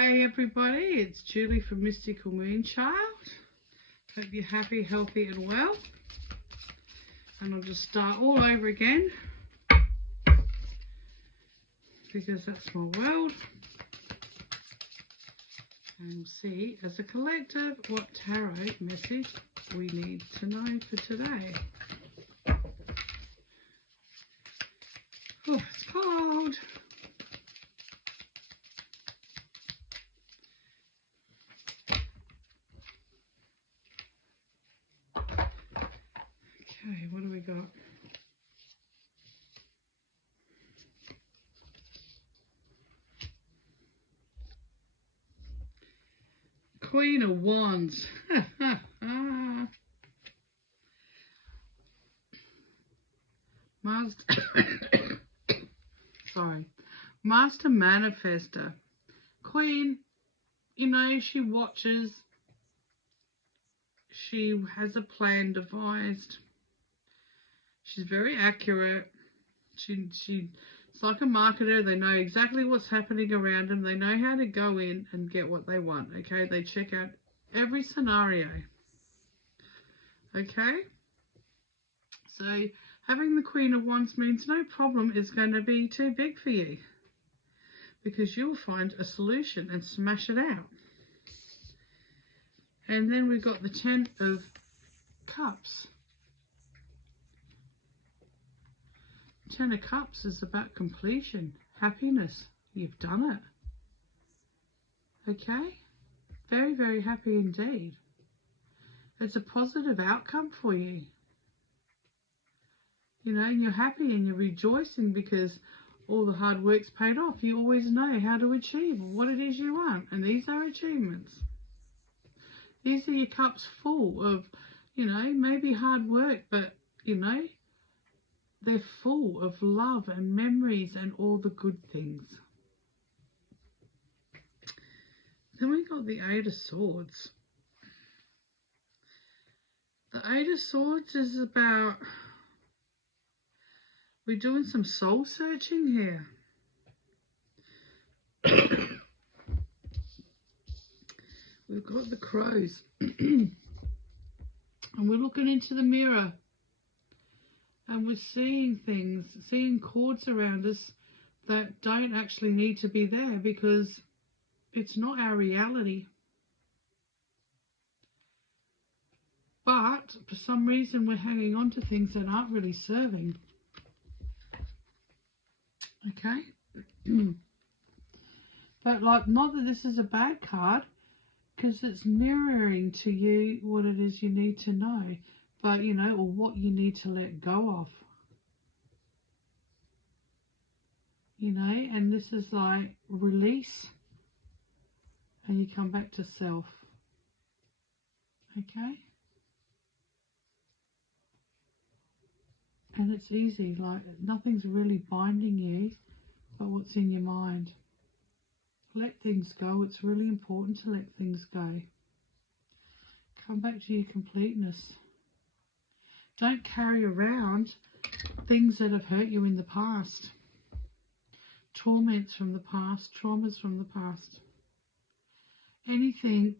Hey everybody, it's Julie from Mystical Moonchild. Hope you're happy, healthy and well. And I'll just start all over again because that's my world. And we'll see as a collective what tarot message we need to know for today. Oh, it's cold. Okay, what do we got? Queen of Wands. Master Manifester. Queen, you know, she watches. She has a plan devised. She's very accurate. It's like a marketer. They know exactly what's happening around them. They know how to go in and get what they want, okay? They check out every scenario, okay? So having the Queen of Wands means no problem is going to be too big for you because you'll find a solution and smash it out. And then we've got the Ten of Cups. Ten of Cups is about completion, happiness. You've done it. Okay? Very, very happy indeed. It's a positive outcome for you. You know, and you're happy and you're rejoicing because all the hard work's paid off. You always know how to achieve what it is you want. And these are achievements. These are your cups full of, you know, maybe hard work, but, you know, they're full of love and memories and all the good things. Then we got the Eight of Swords. The Eight of Swords is about, we're doing some soul searching here. We've got the Crows. And we're looking into the mirror. And we're seeing things, seeing cords around us that don't actually need to be there because it's not our reality. But for some reason we're hanging on to things that aren't really serving. Okay? But like, not that this is a bad card, because it's mirroring to you what it is you need to know. But, you know, or what you need to let go of. You know, and this is like release. And you come back to self. Okay? And it's easy, like nothing's really binding you but what's in your mind. Let things go. It's really important to let things go. Come back to your completeness. Don't carry around things that have hurt you in the past. Torments from the past, traumas from the past. Anything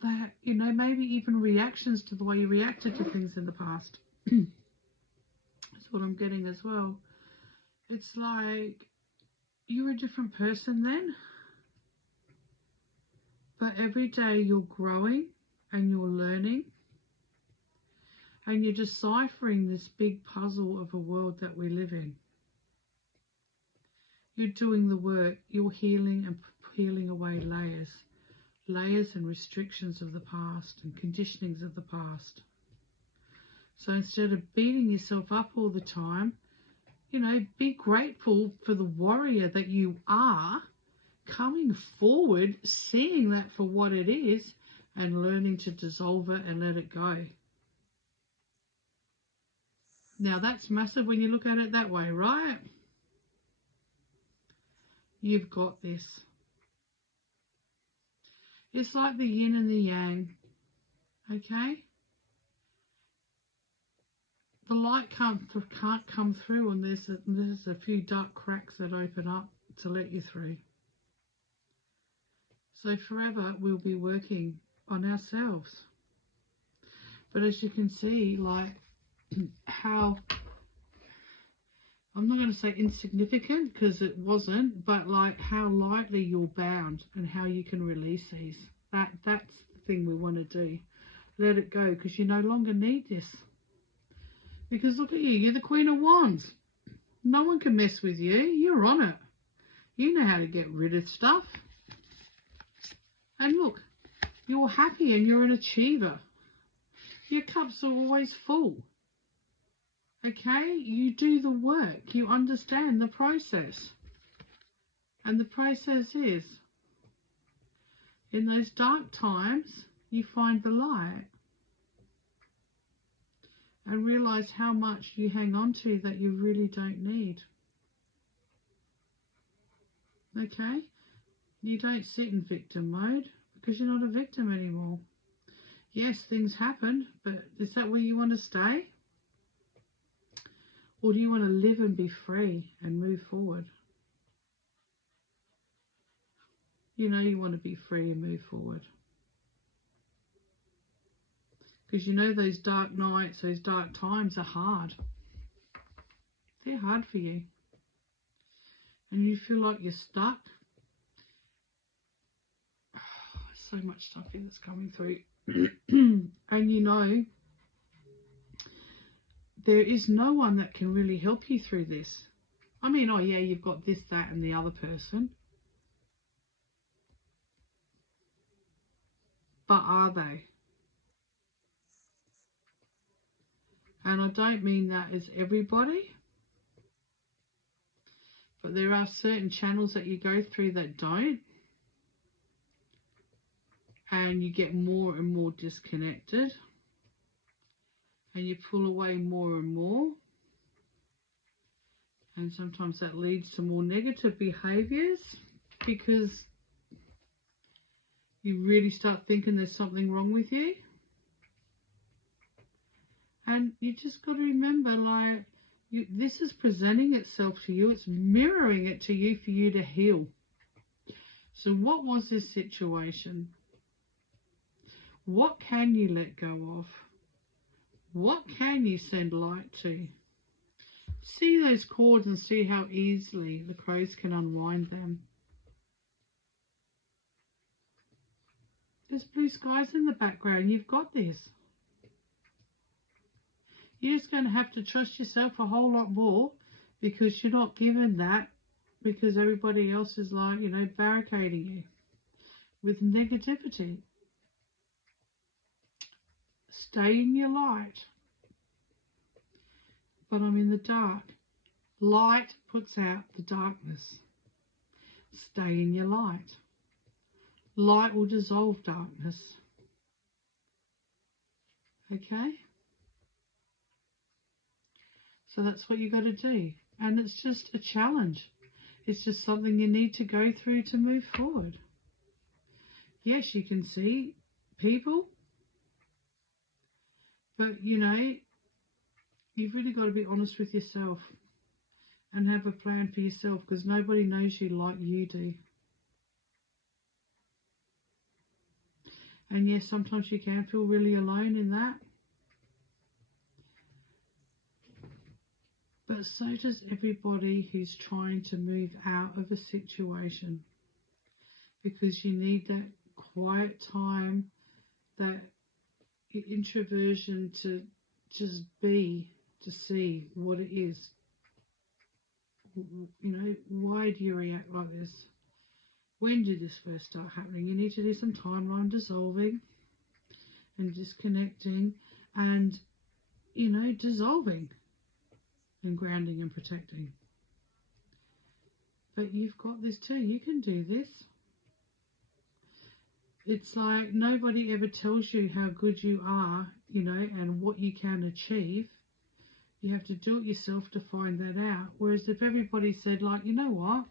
that, you know, maybe even reactions to the way you reacted to things in the past. That's what I'm getting as well. It's like you're a different person then. But every day you're growing and you're learning and you're deciphering this big puzzle of a world that we live in. You're doing the work, you're healing and peeling away layers and restrictions of the past and conditionings of the past. So instead of beating yourself up all the time, you know, be grateful for the warrior that you are, coming forward, seeing that for what it is, and learning to dissolve it and let it go. Now that's massive when you look at it that way, right? You've got this. It's like the yin and the yang, okay? The light can't come through, and there's a few dark cracks that open up to let you through. So forever we'll be working on ourselves. But as you can see, like how, I'm not going to say insignificant because it wasn't, but like how lightly you're bound and how you can release these. That's the thing we want to do. Let it go, because you no longer need this. Because look at you, you're the Queen of Wands. No one can mess with you. You're on it. You know how to get rid of stuff. And look, you're happy and you're an achiever. Your cups are always full. Okay? You do the work. You understand the process. And the process is, in those dark times, you find the light. And realize how much you hang on to that you really don't need. Okay? You don't sit in victim mode because you're not a victim anymore. Yes, things happen, but is that where you want to stay? Or do you want to live and be free and move forward? You know you want to be free and move forward. Because you know those dark nights, those dark times are hard. They're hard for you. And you feel like you're stuck. So much stuff here that's coming through. And you know, there is no one that can really help you through this. I mean, oh yeah, you've got this, that, and the other person. But are they? And I don't mean that as everybody. But there are certain channels that you go through that don't. And you get more and more disconnected. And you pull away more and more. And sometimes that leads to more negative behaviours. Because you really start thinking there's something wrong with you. And you just got to remember, like, this is presenting itself to you. It's mirroring it to you for you to heal. So what was this situation? What can you let go of? What can you send light to? See those cords and see how easily the crows can unwind them. There's blue skies in the background. You've got this. You're just going to have to trust yourself a whole lot more, because you're not given that, because everybody else is like, you know, barricading you with negativity. Stay in your light. But I'm in the dark. Light puts out the darkness. Stay in your light. Light will dissolve darkness. Okay? So that's what you got to do. And it's just a challenge. It's just something you need to go through to move forward. Yes, you can see people, but you know, you've really got to be honest with yourself and have a plan for yourself, because nobody knows you like you do. And yes, sometimes you can feel really alone in that. But so does everybody who's trying to move out of a situation, because you need that quiet time, that introversion to just be, to see what it is. You know, why do you react like this? When did this first start happening? You need to do some timeline dissolving and disconnecting and, you know, dissolving and grounding and protecting. But you've got this too. You can do this. It's like nobody ever tells you how good you are, you know, and what you can achieve. You have to do it yourself to find that out. Whereas if everybody said, like, you know what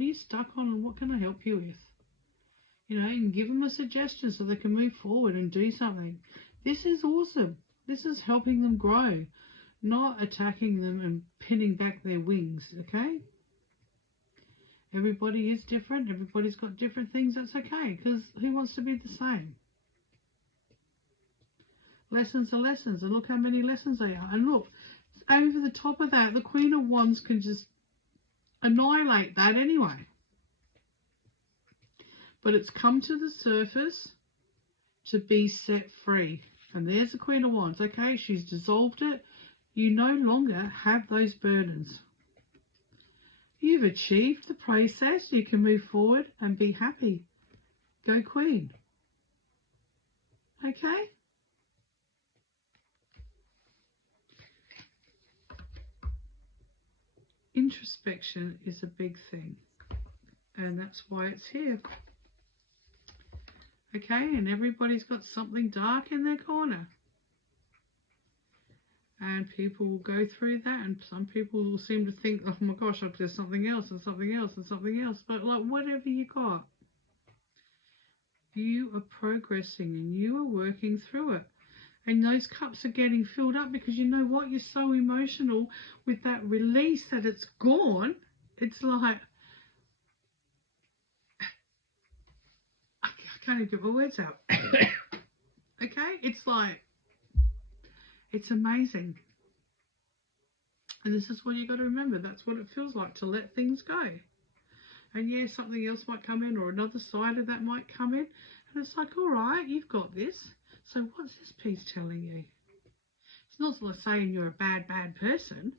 are you stuck on and what can I help you with? You know, and give them a suggestion so they can move forward and do something. This is awesome. This is helping them grow, not attacking them and pinning back their wings, okay? Everybody is different. Everybody's got different things. That's okay, because who wants to be the same? Lessons are lessons, and look how many lessons they are. And look, over the top of that, the Queen of Wands can just annihilate that anyway. But it's come to the surface to be set free. And there's the Queen of Wands. Okay, she's dissolved it. You no longer have those burdens. You've achieved the process. You can move forward and be happy. Go Queen. Okay? Introspection is a big thing. And that's why it's here. Okay, and everybody's got something dark in their corner. And people will go through that, and some people will seem to think, oh my gosh, there's something else and something else and something else. But like, whatever you got, you are progressing and you are working through it. And those cups are getting filled up because you know what? You're so emotional with that release that it's gone. It's like, I can't even get my words out. Okay? It's like, it's amazing. And this is what you got to remember. That's what it feels like to let things go. And yeah, something else might come in, or another side of that might come in. And it's like, all right, you've got this. So what's this piece telling you? It's not like saying you're a bad person.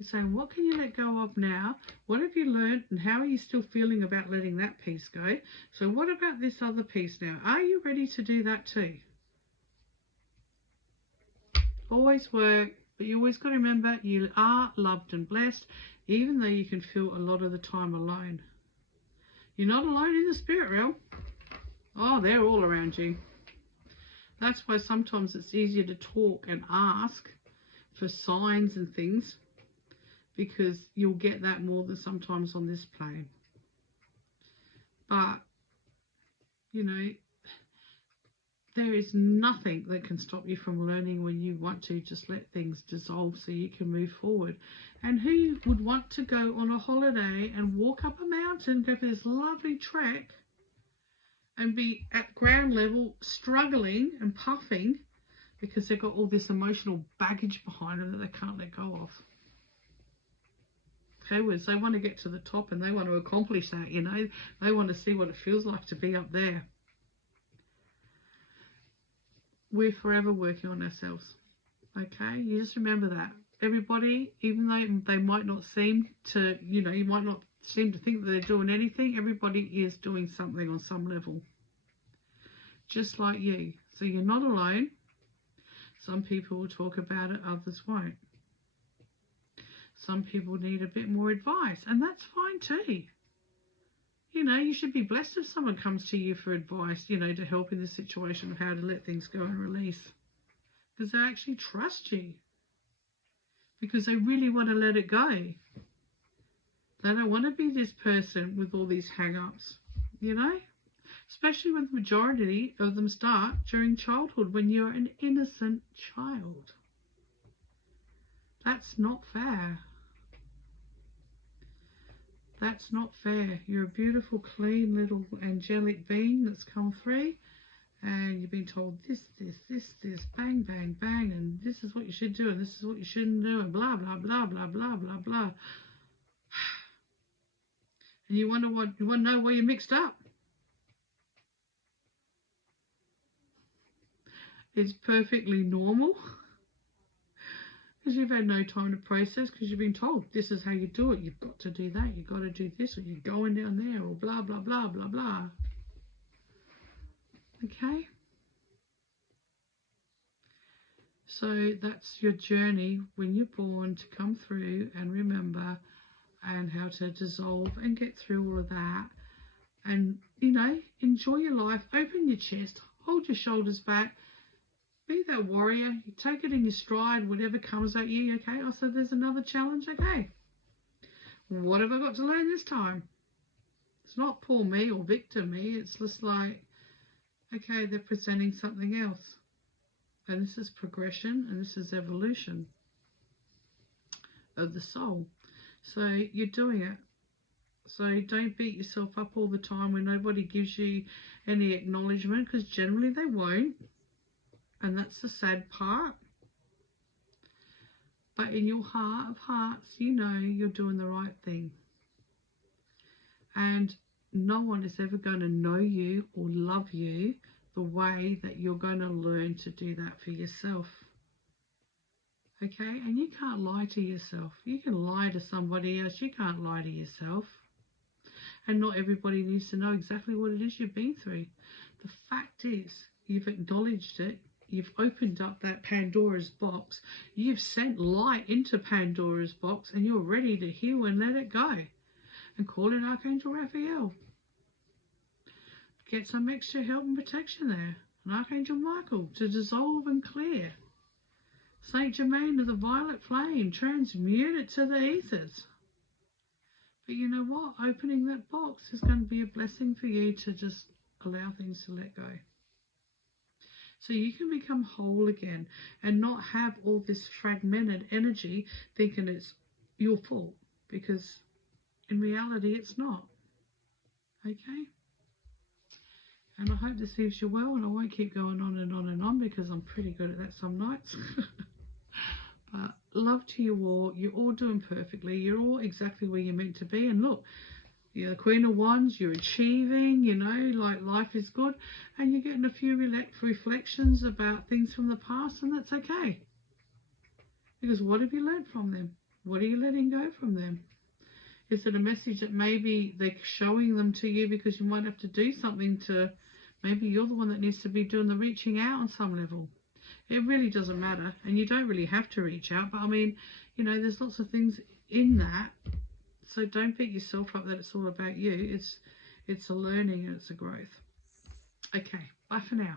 It's saying, what can you let go of now? What have you learned, and how are you still feeling about letting that piece go? So what about this other piece now? Are you ready to do that too? Always work, but you always got to remember you are loved and blessed, even though you can feel a lot of the time alone. You're not alone in the spirit realm. Oh, they're all around you. That's why sometimes it's easier to talk and ask for signs and things, because you'll get that more than sometimes on this plane. But, you know, there is nothing that can stop you from learning when you want to. Just let things dissolve so you can move forward. And who would want to go on a holiday and walk up a mountain, go for this lovely trek, and be at ground level struggling and puffing because they've got all this emotional baggage behind them that they can't let go of? Okay, whereas they want to get to the top and they want to accomplish that, you know. They want to see what it feels like to be up there. We're forever working on ourselves. Okay, you just remember that. Everybody, even though they might not seem to, you know, you might not seem to think that they're doing anything, everybody is doing something on some level. Just like you. So you're not alone. Some people will talk about it, others won't. Some people need a bit more advice, and that's fine too. You know, you should be blessed if someone comes to you for advice, you know, to help in the situation of how to let things go and release. Because they actually trust you. Because they really want to let it go. They don't want to be this person with all these hang-ups, you know? Especially when the majority of them start during childhood, when you're an innocent child. That's not fair. That's not fair. You're a beautiful, clean, little angelic being that's come through, and you've been told this, bang, bang, bang, and this is what you should do, and this is what you shouldn't do, and blah, blah, blah, blah, blah, blah, blah. And you want to know where you're mixed up. It's perfectly normal. Because you've had no time to process, because you've been told this is how you do it. You've got to do that. You've got to do this, or you're going down there, or blah, blah, blah, blah, blah. Okay? So that's your journey when you're born, to come through and remember, and how to dissolve and get through all of that. And, you know, enjoy your life. Open your chest. Hold your shoulders back. Be that warrior. You take it in your stride, whatever comes at you, okay? Oh, so there's another challenge, okay? What have I got to learn this time? It's not poor me or victim me. It's just like, okay, they're presenting something else. And this is progression, and this is evolution of the soul. So you're doing it. So don't beat yourself up all the time when nobody gives you any acknowledgement, because generally they won't. And that's the sad part. But in your heart of hearts, you know you're doing the right thing. And no one is ever going to know you or love you the way that you're going to learn to do that for yourself. Okay? And you can't lie to yourself. You can lie to somebody else. You can't lie to yourself. And not everybody needs to know exactly what it is you've been through. The fact is, you've acknowledged it. You've opened up that Pandora's box. You've sent light into Pandora's box, and you're ready to heal and let it go. And call in Archangel Raphael. Get some extra help and protection there. And Archangel Michael to dissolve and clear. Saint Germain of the violet flame, transmute it to the ethers. But you know what? Opening that box is going to be a blessing for you to just allow things to let go. So you can become whole again and not have all this fragmented energy thinking it's your fault, because in reality it's not. Okay? And I hope this leaves you well, and I won't keep going on and on and on because I'm pretty good at that some nights. But love to you all. You're all doing perfectly. You're all exactly where you're meant to be. And look, you're the Queen of Wands. You're achieving, you know, like life is good. And you're getting a few reflections about things from the past, and that's okay. Because what have you learned from them? What are you letting go from them? Is it a message that maybe they're showing them to you because you might have to do something to, maybe you're the one that needs to be doing the reaching out on some level? It really doesn't matter, and you don't really have to reach out, but I mean, you know, there's lots of things in that, so don't beat yourself up that it's all about you. It's a learning and it's a growth. Okay, bye for now.